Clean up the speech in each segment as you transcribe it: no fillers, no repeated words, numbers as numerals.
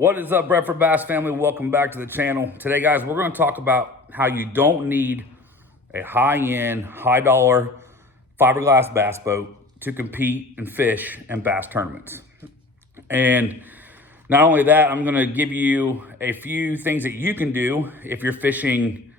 What is up, Bradford Bass family? Welcome back to the channel. Today, guys, we're going to talk about how you don't need a high-end, high-dollar fiberglass bass boat to compete and fish in bass tournaments. And not only that, I'm going to give you a few things that you can do if you're fishing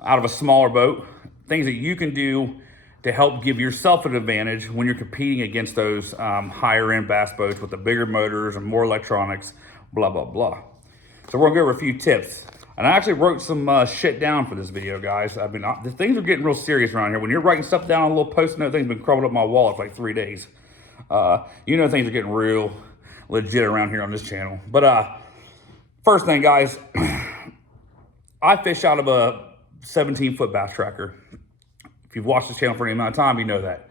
out of a smaller boat, things that you can do to help give yourself an advantage when you're competing against those higher-end bass boats with the bigger motors and more electronics, blah, blah, blah. So we're gonna go over a few tips. And I actually wrote some shit down for this video, guys. The things are getting real serious around here. When you're writing stuff down on a little post note, things have been crumbled up my wall for like 3 days. You know things are getting real legit around here on this channel. But first thing, guys, I fish out of a 17-foot bass tracker. If you've watched this channel for any amount of time, you know that.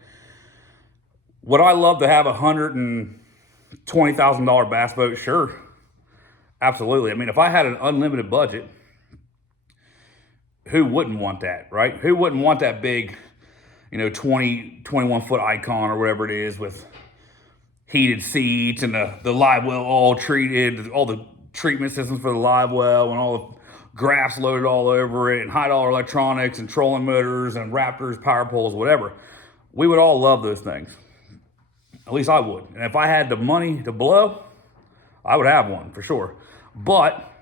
Would I love to have a $120,000 bass boat? Sure. Absolutely. I mean, if I had an unlimited budget, who wouldn't want that, right? Who wouldn't want that big, 21 foot Icon or whatever it is with heated seats and the live well all treated, all the treatment systems for the live well and all the graphs loaded all over it and high dollar electronics and trolling motors and Raptors, power poles, whatever. We would all love those things. At least I would. And if I had the money to blow, I would have one for sure. But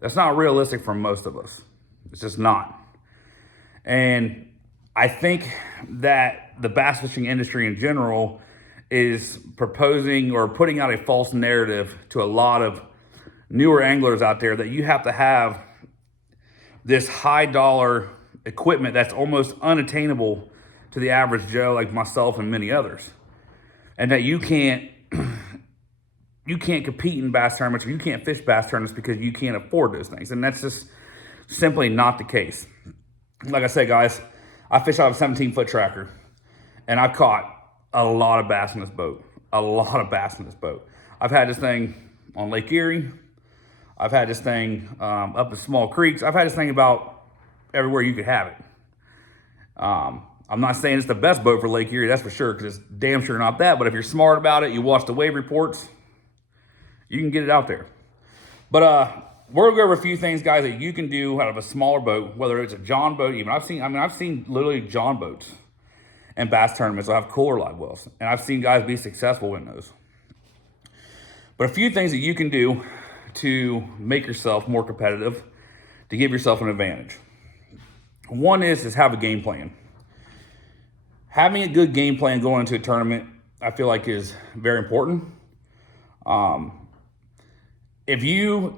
that's not realistic for most of us. It's just not. And I think that the bass fishing industry in general is proposing or putting out a false narrative to a lot of newer anglers out there that you have to have this high dollar equipment that's almost unattainable to the average Joe like myself and many others. And that you can't compete in bass tournaments or you can't fish bass tournaments because you can't afford those things. And that's just simply not the case. Like I said, guys, I fish out of a 17-foot tracker and I've caught a lot of bass in this boat. A lot of bass in this boat. I've had this thing on Lake Erie. I've had this thing up in small creeks. I've had this thing about everywhere you could have it. I'm not saying it's the best boat for Lake Erie, that's for sure, because it's damn sure not that. But if you're smart about it, you watch the wave reports, you can get it out there. But we're gonna go over a few things, guys, that you can do out of a smaller boat, whether it's a John boat even. I've seen literally John boats and bass tournaments will have cooler live wells. And I've seen guys be successful in those. But a few things that you can do to make yourself more competitive, to give yourself an advantage. One is have a game plan. Having a good game plan going into a tournament, I feel like is very important. If you're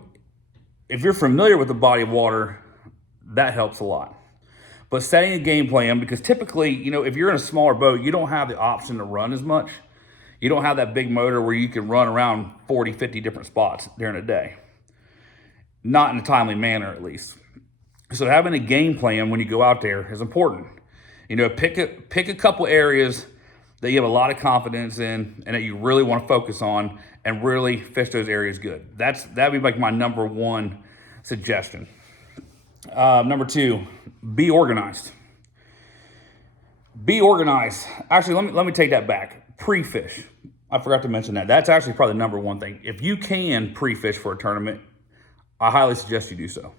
familiar with the body of water, that helps a lot. But setting a game plan, because typically, if you're in a smaller boat, you don't have the option to run as much. You don't have that big motor where you can run around 40, 50 different spots during a day. Not in a timely manner, at least. So having a game plan when you go out there is important. Pick a couple areas that you have a lot of confidence in and that you really want to focus on and really fish those areas good. That'd be like my number one suggestion. Number two, be organized. Be organized. Actually, let me take that back. Pre-fish. I forgot to mention that. That's actually probably the number one thing. If you can pre-fish for a tournament, I highly suggest you do so.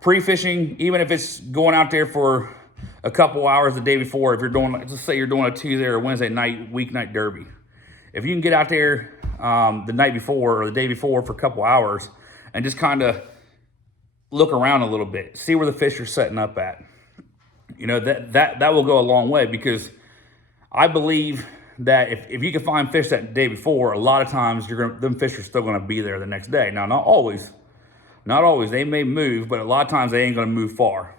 Pre-fishing, even if it's going out there for a couple hours the day before, if you're doing, let's say you're doing a Tuesday or Wednesday night, weeknight derby. If you can get out there the night before or the day before for a couple hours and just kind of look around a little bit, see where the fish are setting up at. That will go a long way, because I believe that if you can find fish that day before, a lot of times them fish are still going to be there the next day. Now, not always. They may move, but a lot of times they ain't going to move far.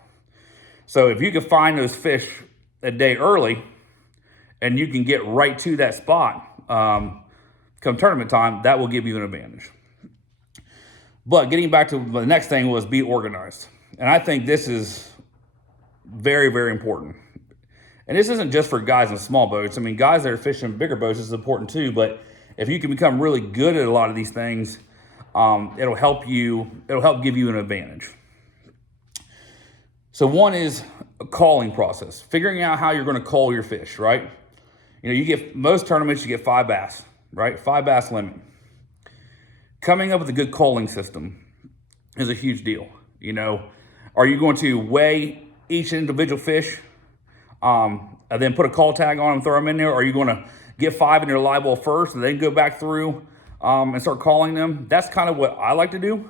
So if you can find those fish a day early and you can get right to that spot come tournament time, that will give you an advantage. But getting back to the next thing was be organized. And I think this is very, very important. And this isn't just for guys in small boats. I mean, guys that are fishing bigger boats is important too. But if you can become really good at a lot of these things, it'll help give you an advantage. So one is a calling process, figuring out how you're going to call your fish, right? You get most tournaments, you get 5 bass, right? 5 bass limit. coming up with a good culling system is a huge deal. You know, are you going to weigh each individual fish, and then put a call tag on them, throw them in there? Or are you going to get 5 in your live well first and then go back through and start calling them? That's kind of what I like to do.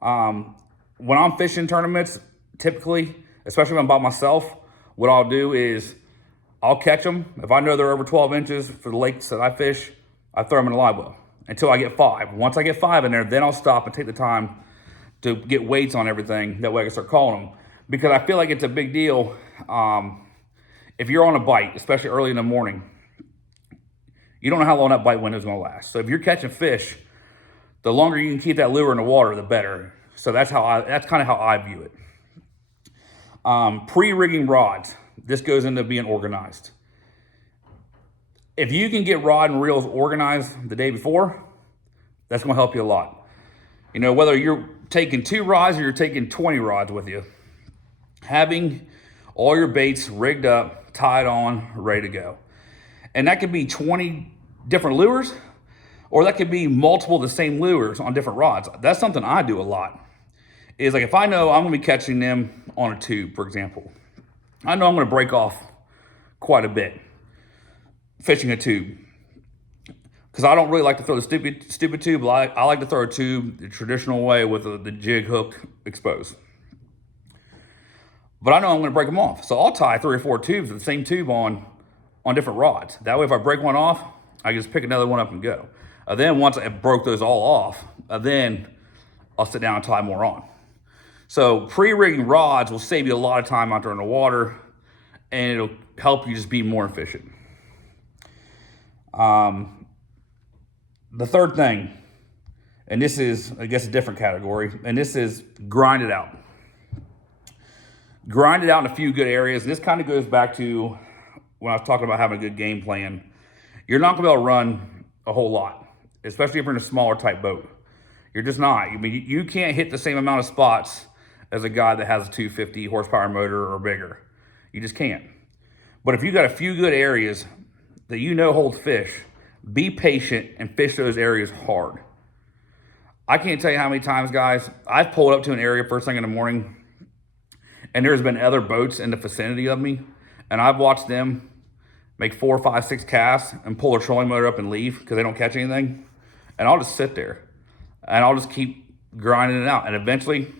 When I'm fishing tournaments, typically, especially when I'm by myself, what I'll do is I'll catch them. If I know they're over 12 inches for the lakes that I fish, I throw them in a live well until I get 5. Once I get 5 in there, then I'll stop and take the time to get weights on everything. That way I can start calling them. Because I feel like it's a big deal. If you're on a bite, especially early in the morning, you don't know how long that bite window is going to last. So if you're catching fish, the longer you can keep that lure in the water, the better. So that's kind of how I view it. Pre-rigging rods. This goes into being organized. If you can get rod and reels organized the day before, that's going to help you a lot. You know, whether you're taking 2 rods or you're taking 20 rods with you, having all your baits rigged up, tied on, ready to go. And that could be 20 different lures, or that could be multiple of the same lures on different rods. That's something I do a lot. Is like if I know I'm going to be catching them on a tube, for example, I know I'm going to break off quite a bit fishing a tube. Because I don't really like to throw the stupid tube. I like to throw a tube the traditional way with the jig hook exposed. But I know I'm going to break them off. So I'll tie 3 or 4 tubes of the same tube on different rods. That way if I break one off, I can just pick another one up and go. Then once I broke those all off, then I'll sit down and tie more on. So pre-rigging rods will save you a lot of time out there in the water, and it'll help you just be more efficient. The third thing, and this is, I guess, a different category, and this is grind it out. Grind it out in a few good areas. And this kind of goes back to when I was talking about having a good game plan. You're not going to be able to run a whole lot, especially if you're in a smaller type boat. You're just not. I mean, you can't hit the same amount of spots as a guy that has a 250 horsepower motor or bigger. You just can't. But if you got a few good areas that you know hold fish, be patient and fish those areas hard. I can't tell you how many times, guys, I've pulled up to an area first thing in the morning, and there's been other boats in the vicinity of me, and I've watched them make 4, 5, 6 casts and pull their trolling motor up and leave because they don't catch anything. And I'll just sit there, and I'll just keep grinding it out, and eventually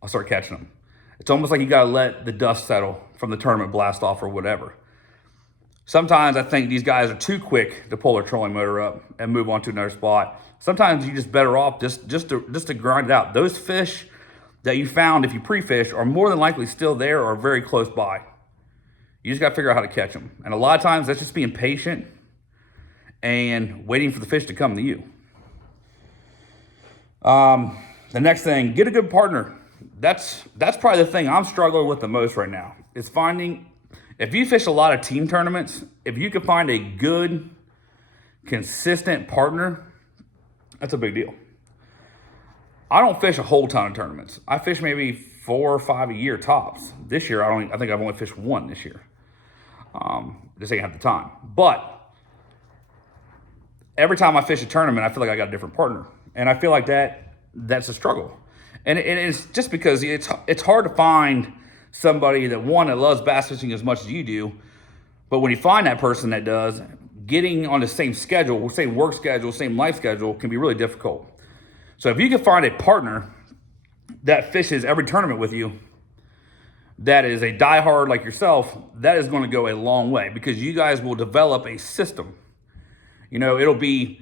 I'll start catching them. It's almost like you got to let the dust settle from the tournament blast off or whatever. Sometimes I think these guys are too quick to pull their trolling motor up and move on to another spot. Sometimes you're just better off just to grind it out. Those fish that you found if you pre-fish are more than likely still there or very close by. You just got to figure out how to catch them. And a lot of times that's just being patient and waiting for the fish to come to you. The next thing, get a good partner. That's probably the thing I'm struggling with the most right now, is finding, if you fish a lot of team tournaments, if you can find a good, consistent partner, that's a big deal. I don't fish a whole ton of tournaments. I fish maybe 4 or 5 a year tops. This year, I think I've only fished 1 this year. Just ain't have the time. But every time I fish a tournament, I feel like I got a different partner. And I feel like that's a struggle. And it's just because it's hard to find somebody that loves bass fishing as much as you do. But when you find that person that does, getting on the same schedule, same work schedule, same life schedule can be really difficult. So if you can find a partner that fishes every tournament with you, that is a diehard like yourself, that is going to go a long way, because you guys will develop a system. You know, it'll be,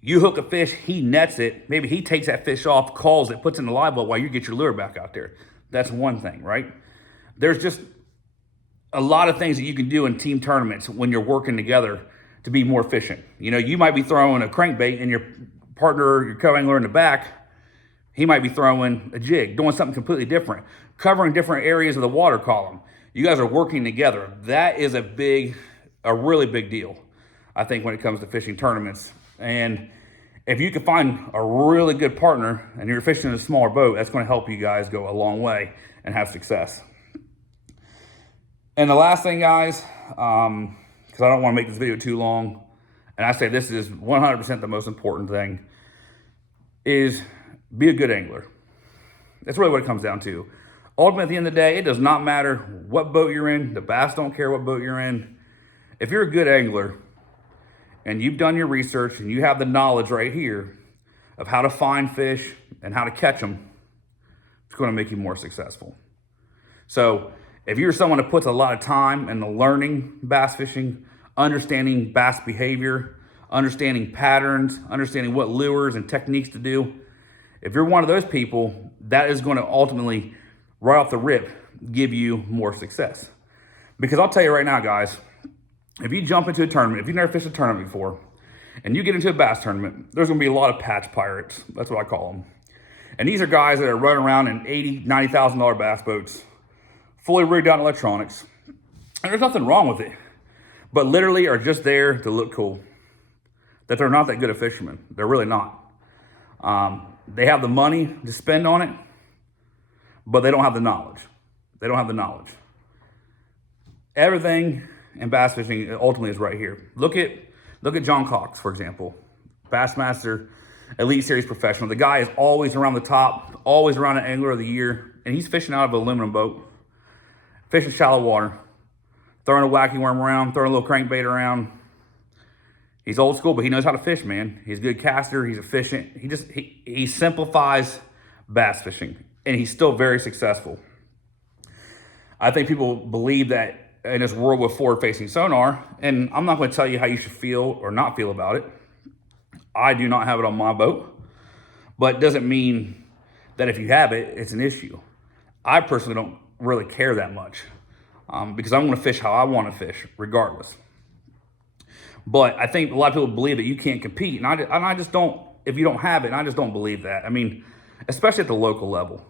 you hook a fish, he nets it, maybe he takes that fish off, calls it, puts it in the live well while you get your lure back out there. That's one thing, right? There's just a lot of things that you can do in team tournaments when you're working together to be more efficient. You know, you might be throwing a crankbait and your partner, your co-angler in the back, he might be throwing a jig, doing something completely different, covering different areas of the water column. You guys are working together. That is a really big deal, I think, when it comes to fishing tournaments. And if you can find a really good partner and you're fishing in a smaller boat, that's going to help you guys go a long way and have success. And the last thing, guys, because I don't want to make this video too long, and I say this is 100% the most important thing, is be a good angler. That's really what it comes down to. Ultimately, at the end of the day, it does not matter what boat you're in. The bass don't care what boat you're in. If you're a good angler and you've done your research and you have the knowledge right here of how to find fish and how to catch them, it's going to make you more successful. So if you're someone that puts a lot of time into learning bass fishing, understanding bass behavior, understanding patterns, understanding what lures and techniques to do, if you're one of those people, that is going to ultimately, right off the rip, give you more success. Because I'll tell you right now, guys, if you jump into a tournament, if you've never fished a tournament before, and you get into a bass tournament, there's going to be a lot of patch pirates. That's what I call them. And these are guys that are running around in $80,000, $90,000 bass boats, fully rigged out electronics. And there's nothing wrong with it, but literally are just there to look cool. That they're not that good at fishermen. They're really not. They have the money to spend on it, but they don't have the knowledge. They don't have the knowledge. Everything in bass fishing ultimately is right here. Look at John Cox, for example, Bassmaster Elite Series professional. The guy is always around the top, always around an Angler of the Year, and he's fishing out of an aluminum boat, fishing shallow water, throwing a wacky worm around, throwing a little crankbait around. He's old school, but he knows how to fish, man. He's a good caster. He's efficient. He simplifies bass fishing, and he's still very successful. I think people believe that in this world with forward-facing sonar, and I'm not going to tell you how you should feel or not feel about it. I do not have it on my boat, but it doesn't mean that if you have it, it's an issue. I personally don't really care that much because I'm going to fish how I want to fish, regardless. But I think a lot of people believe that you can't compete, and I just don't. If you don't have it, I just don't believe that. I mean, especially at the local level.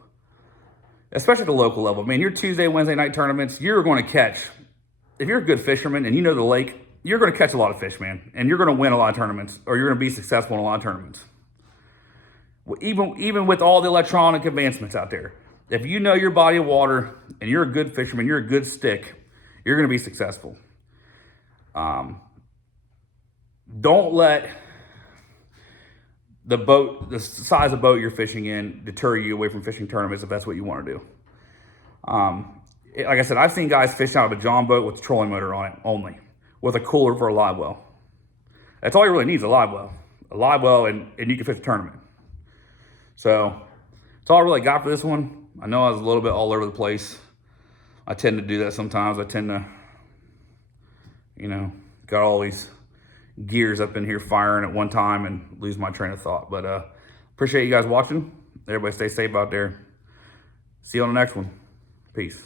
I mean, your Tuesday, Wednesday night tournaments, you're going to catch. If you're a good fisherman and you know the lake, you're going to catch a lot of fish, man, and you're going to win a lot of tournaments, or you're going to be successful in a lot of tournaments. Even with all the electronic advancements out there, if you know your body of water and you're a good fisherman, you're a good stick, you're going to be successful. Don't let the size of boat you're fishing in deter you away from fishing tournaments if that's what you want to do. Like I said, I've seen guys fish out of a John boat with a trolling motor on it only, with a cooler for a live well. That's all you really need is a live well, and you can fish a tournament. So that's all I really got for this one. I know I was a little bit all over the place. I tend to do that sometimes. I tend to, got all these gears up in here firing at one time and lose my train of thought. But appreciate you guys watching. Everybody stay safe out there. See you on the next one. Peace.